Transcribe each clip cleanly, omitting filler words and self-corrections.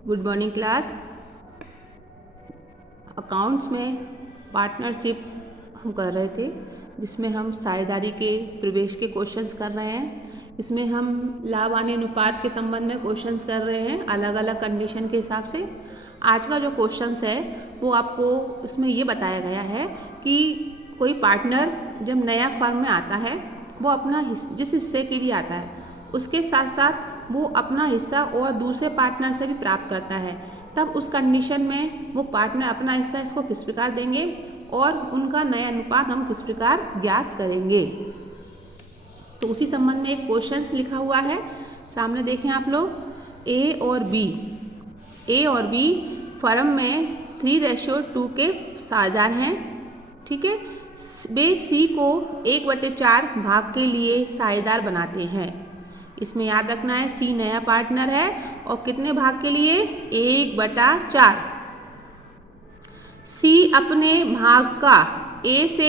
Good morning class. Accounts में partnership हम कर रहे थे, जिसमें हम साझेदारी के प्रवेश के क्वेश्चंस कर रहे हैं। इसमें हम लाभ हानि अनुपात के संबंध में क्वेश्चंस कर रहे हैं अलग अलग कंडीशन के हिसाब से। आज का जो क्वेश्चंस है वो आपको इसमें ये बताया गया है कि कोई पार्टनर जब नया फर्म में आता है वो अपना जिस हिस्से के लिए आता है उसके साथ साथ वो अपना हिस्सा और दूसरे पार्टनर से भी प्राप्त करता है। तब उस कंडीशन में वो पार्टनर अपना हिस्सा इसको किस प्रकार देंगे और उनका नया अनुपात हम किस प्रकार ज्ञात करेंगे। तो उसी संबंध में एक क्वेश्चन लिखा हुआ है, सामने देखें आप लोग। ए और बी फर्म में 3:2 के साझेदार हैं, ठीक है। वे सी को 1/4 भाग के लिए साझेदार बनाते हैं। इसमें याद रखना है सी नया पार्टनर है और कितने भाग के लिए 1/4। सी अपने भाग का ए से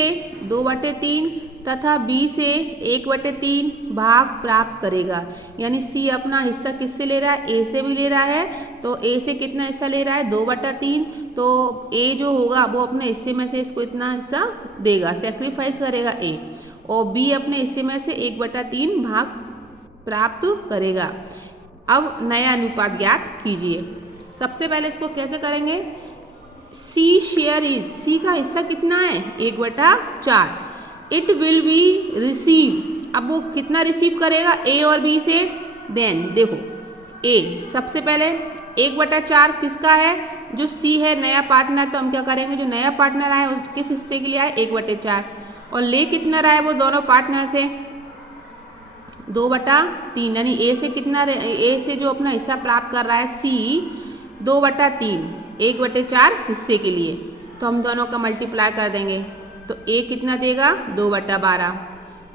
2/3 तथा बी से 1/3 भाग प्राप्त करेगा। यानी सी अपना हिस्सा किससे ले रहा है, ए से भी ले रहा है। तो ए से कितना हिस्सा ले रहा है 2/3, तो ए जो होगा वो अपने हिस्से में से इसको इतना हिस्सा देगा, सेक्रीफाइस करेगा ए। और बी अपने हिस्से में से 1/3 भाग प्राप्त करेगा। अब नया अनुपात ज्ञात कीजिए। सबसे पहले इसको कैसे करेंगे, सी शेयर इज, सी का हिस्सा कितना है 1/4। इट विल बी रिसीव, अब वो कितना रिसीव करेगा ए और बी से। देन देखो ए सबसे पहले 1/4 किसका है, जो सी है नया पार्टनर। तो हम क्या करेंगे, जो नया पार्टनर आया उस किस हिस्से के लिए आया 1/4 और ले कितना रहा है वो दोनों पार्टनर से 2/3। यानी ए से कितना, ए से जो अपना हिस्सा प्राप्त कर रहा है सी 2/3 1/4 हिस्से के लिए। तो हम दोनों का मल्टीप्लाई कर देंगे तो ए कितना देगा 2/12।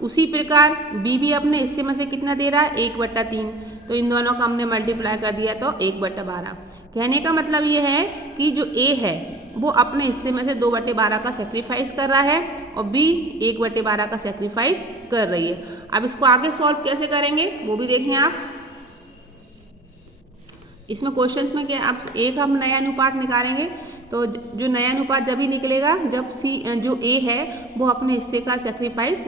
उसी प्रकार बी भी अपने हिस्से में से कितना दे रहा है 1/3। तो इन दोनों का हमने मल्टीप्लाई कर दिया तो 1/12। कहने का मतलब ये है कि जो ए है वो अपने हिस्से में से 2/12 का सेक्रीफाइस कर रहा है और बी 1/12 का सेक्रीफाइस कर रही है। अब इसको आगे सॉल्व कैसे करेंगे वो भी देखें आप। इसमें क्वेश्चंस में क्या, आप एक हम नया अनुपात निकालेंगे। तो जो नया अनुपात जब ही निकलेगा जब सी जो ए है वो अपने हिस्से का सेक्रीफाइस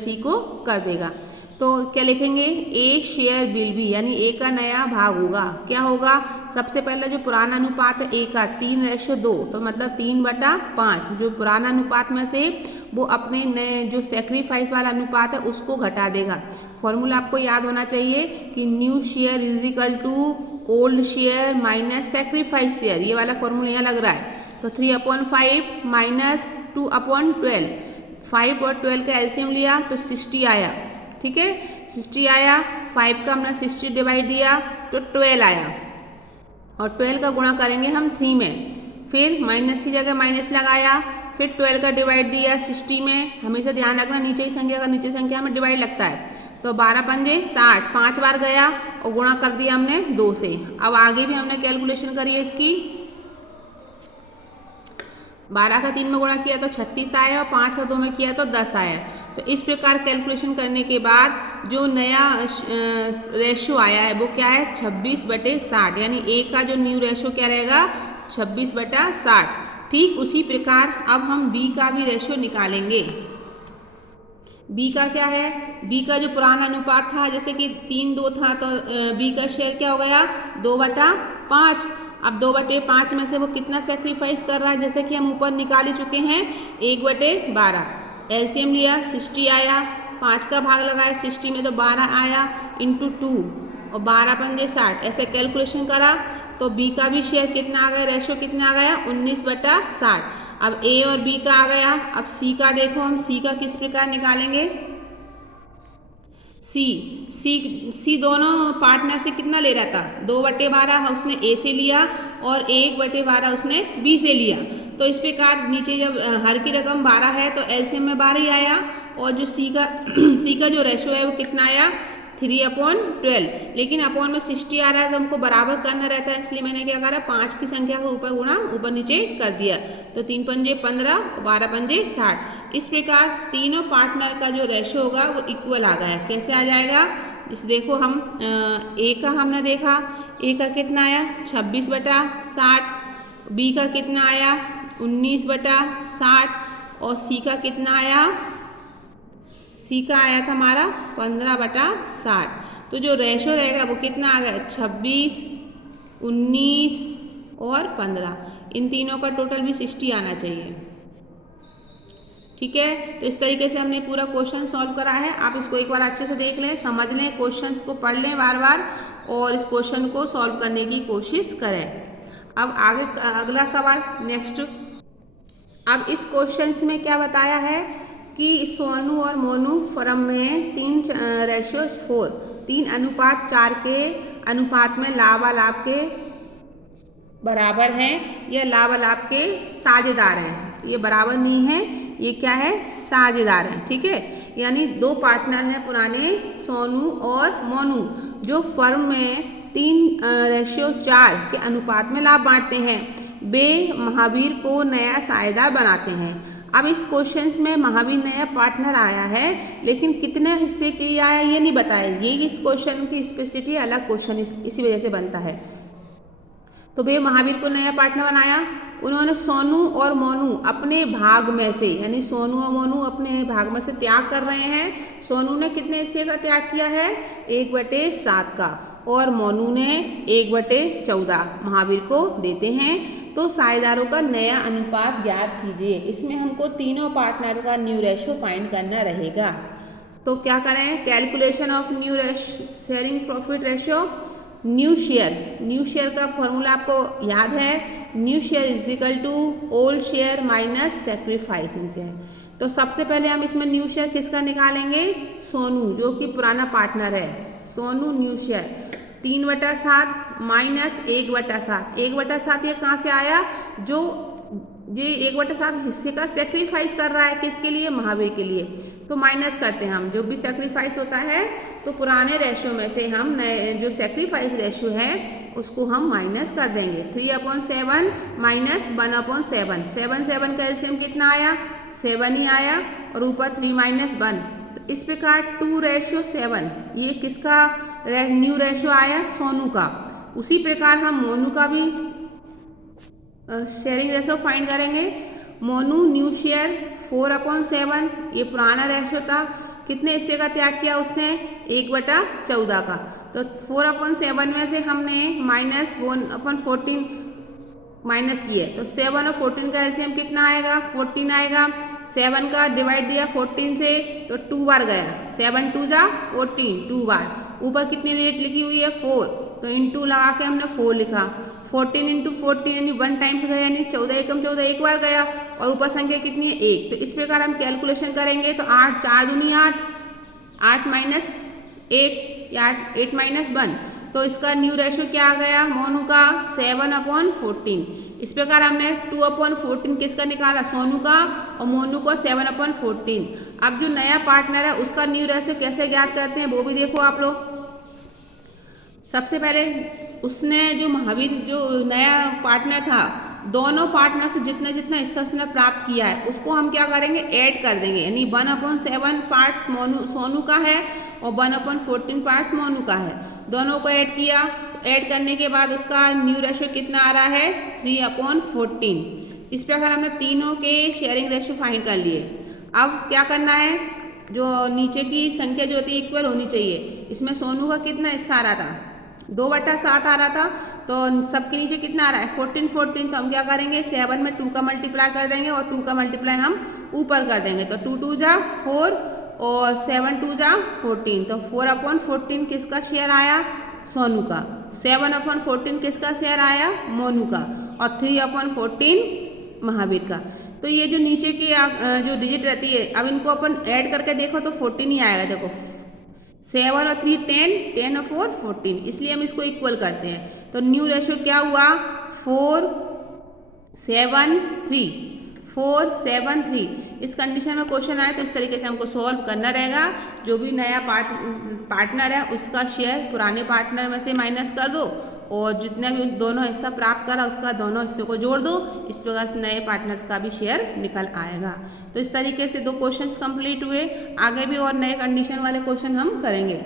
सी को कर देगा। तो क्या लिखेंगे, ए शेयर विल बी, यानी ए का नया भाग होगा। क्या होगा, सबसे पहले जो पुराना अनुपात है ए का 3:2, तो मतलब 3/5। जो पुराना अनुपात में से वो अपने नए जो सेक्रीफाइस वाला अनुपात है उसको घटा देगा। फॉर्मूला आपको याद होना चाहिए कि new share is equal to old share minus sacrifice share. ये वाला फॉर्मूला यहाँ लग रहा है। तो 3/5 माइनस 2/12, 5 और 12 का एलसीएम लिया तो 60 आया, ठीक है। 60 आया, 5 का हमने 60 डिवाइड दिया तो 12 आया और 12 का गुणा करेंगे हम 3 में, फिर माइनस की जगह माइनस लगाया, फिर 12 का डिवाइड दिया 60 में। हमेशा ध्यान रखना नीचे की संख्या का नीचे संख्या में डिवाइड लगता है। तो 12×5 = 60, 5 बार गया और गुणा कर दिया हमने 2 से। अब आगे भी हमने कैलकुलेशन करी है इसकी। 12 का 3 में गुणा किया तो 36 आया और 5 का 2 में किया तो 10 आया। तो इस प्रकार कैलकुलेशन करने के बाद जो नया रेशो आया है वो क्या है 26/60। यानी ए का जो न्यू रेशो क्या रहेगा 26/60। ठीक उसी प्रकार अब हम बी का भी रेशो निकालेंगे। बी का क्या है, बी का जो पुराना अनुपात था जैसे कि 3:2 था तो बी का शेयर क्या हो गया 2/5। अब 2/5 में से वो कितना सेक्रीफाइस कर रहा है, जैसे कि हम ऊपर निकाल ही चुके हैं 1/12। एलसीएम लिया 60 आया, 5 का भाग लगाया 60 में तो 12 आया इंटू 2 और 12×5 = 60। ऐसे कैलकुलेशन करा तो बी का भी शेयर कितना आ गया, रेशो कितना आ गया 19/60। अब ए और बी का आ गया। अब सी का देखो, हम सी का किस प्रकार निकालेंगे। सी दोनों पार्टनर से कितना ले रहा था 2/12 उसने ए से लिया और 1/12 उसने बी से लिया। तो इस प्रकार नीचे जब हर की रकम 12 है तो एलसीएम में 12 ही आया और जो सी का जो रेशो है वो कितना आया 3/12। लेकिन अपॉन में 60 आ रहा है तो हमको बराबर करना रहता है, इसलिए मैंने क्या करा 5 की संख्या को ऊपर गुणा ऊपर नीचे कर दिया। तो 3×5 = 15 और 12×5 = 60। इस प्रकार तीनों पार्टनर का जो रेशो होगा वो इक्वल आ गया। कैसे आ जाएगा, जिस देखो हम ए का हमने देखा, ए का कितना आया 26/60, बी का कितना आया 19/60 और सी का कितना आया, सी का आया था हमारा 15/60। तो जो रेशो रहेगा वो कितना आ गया 26, 19 और 15, इन तीनों का टोटल भी 60 आना चाहिए। ठीक है, तो इस तरीके से हमने पूरा क्वेश्चन सॉल्व करा है। आप इसको एक बार अच्छे से देख लें, समझ लें, क्वेश्चंस को पढ़ लें बार बार और इस क्वेश्चन को सॉल्व करने की कोशिश करें। अब आगे अगला सवाल नेक्स्ट। अब इस क्वेश्चन में क्या बताया है कि सोनू और मोनू फर्म में 3:4 3:4 के अनुपात में लाभालाभ के बराबर हैं या लाभालाभ के साझेदार हैं। ये बराबर नहीं है, ये क्या है साझेदार हैं। ठीक है, यानी दो पार्टनर हैं पुराने सोनू और मोनू जो फर्म में 3:4 के अनुपात में लाभ बांटते हैं। वे महावीर को नया साझेदार बनाते हैं। अब इस क्वेश्चन में महावीर नया पार्टनर आया है, लेकिन कितने हिस्से के लिए आया ये नहीं बताया। ये इस क्वेश्चन की स्पेशलिटी अलग क्वेश्चन इसी वजह से बनता है। तो वे महावीर को नया पार्टनर बनाया। उन्होंने सोनू और मोनू अपने भाग में से, यानी सोनू और मोनू अपने भाग में से त्याग कर रहे हैं। सोनू ने कितने हिस्से का त्याग किया है 1/7 का और मोनू ने 1/14 महावीर को देते हैं। तो साझेदारों का नया अनुपात ज्ञात कीजिए। इसमें हमको तीनों पार्टनर का न्यू रेशो फाइंड करना रहेगा। तो क्या करें, calculation of new sharing profit ratio. New share का फॉर्मूला आपको याद है, new share is equal to old share minus sacrificing share. तो सबसे पहले हम इसमें न्यू शेयर किसका निकालेंगे, सोनू जो कि पुराना पार्टनर है। Sonu new share 3/7 minus 1/7। 1/7 ये कहाँ से आया, जो ये 1/7 हिस्से का सेक्रीफाइस कर रहा है किसके लिए, महावीर के लिए। तो माइनस करते हैं हम, जो भी सेक्रीफाइस होता है तो पुराने रेशो में से हम नए जो सेक्रीफाइस रेशो है उसको हम माइनस कर देंगे। 3/7 माइनस 1/7। 7 का एलसीएम कितना आया 7 ही आया और ऊपर 3 - 1। तो इस प्रकार 2:7 ये किसका न्यू रेशो आया, सोनू का। उसी प्रकार हम मोनू का भी शेयरिंग रेशो फाइंड करेंगे। मोनू न्यू शेयर 4/7, ये पुराना रेशो था। कितने हिस्से का त्याग किया उसने 1/14 का। तो 4/7 में से हमने -1/14 माइनस किए तो 7 और 14 का एलसीएम कितना आएगा 14 आएगा। 7 का डिवाइड दिया 14 से तो 2 बार गया, 7 2 जा 14, 2 बार। ऊपर कितनी रेट लिखी हुई है 4, तो इंटू लगा के हमने 4 लिखा। 14 × 14 यानी 1 टाइम्स गया, यानी 14 एकम 14 एक बार गया और ऊपर संख्या कितनी है 1। तो इस प्रकार हम कैलकुलेशन करेंगे तो 8 4 दूनी 8, 8 माइनस 1 या 8 माइनस 1। तो इसका न्यू रेशो क्या आ गया मोनू का 7/14। इस प्रकार हमने 2/14 किसका निकाला सोनू का और मोनू को 7/14। अब जो नया पार्टनर है उसका न्यू रेशो कैसे ज्ञात करते हैं वो भी देखो आप लोग। सबसे पहले उसने जो महावीर जो नया पार्टनर था, दोनों पार्टनर से जितना जितना हिस्सा उसने प्राप्त किया है उसको हम क्या करेंगे ऐड कर देंगे। यानी 1/7 पार्ट्स सोनू का है और 1/14 पार्ट्स मोनू का है। दोनों को ऐड किया, ऐड करने के बाद उसका न्यू रेशो कितना आ रहा है 3/14। इस प्रकार हमने तीनों के शेयरिंग रेशो फाइंड कर लिए। अब क्या करना है, जो नीचे की संख्या जो होती है इक्वल होनी चाहिए। इसमें सोनू का कितना हिस्सा आ रहा था 2/7 आ रहा था, तो सबके नीचे कितना आ रहा है 14 14। तो हम क्या करेंगे 7 में 2 का मल्टीप्लाई कर देंगे और 2 का मल्टीप्लाई हम ऊपर कर देंगे। तो 2 2 जा 4 और 7 2 जा 14। तो 4/14 किसका शेयर आया सोनू का, 7/14 किसका शेयर आया मोनू का और 3/14 महावीर का। तो ये जो नीचे की जो डिजिट रहती है अब इनको अपन ऐड करके देखो तो 14 ही आएगा। देखो 7 और 3 10, 10 और 4 14, इसलिए हम इसको इक्वल करते हैं। तो न्यू रेशो क्या हुआ 4 7 3, 4 7 3। इस कंडीशन में क्वेश्चन आए तो इस तरीके से हमको सॉल्व करना रहेगा। जो भी नया पार्टनर है उसका शेयर पुराने पार्टनर में से माइनस कर दो और जितना भी उस दोनों हिस्सा प्राप्त करा उसका दोनों हिस्सों को जोड़ दो। इस प्रकार से नए पार्टनर्स का भी शेयर निकल आएगा। तो इस तरीके से 2 क्वेश्चंस कंप्लीट हुए। आगे भी और नए कंडीशन वाले क्वेश्चन हम करेंगे।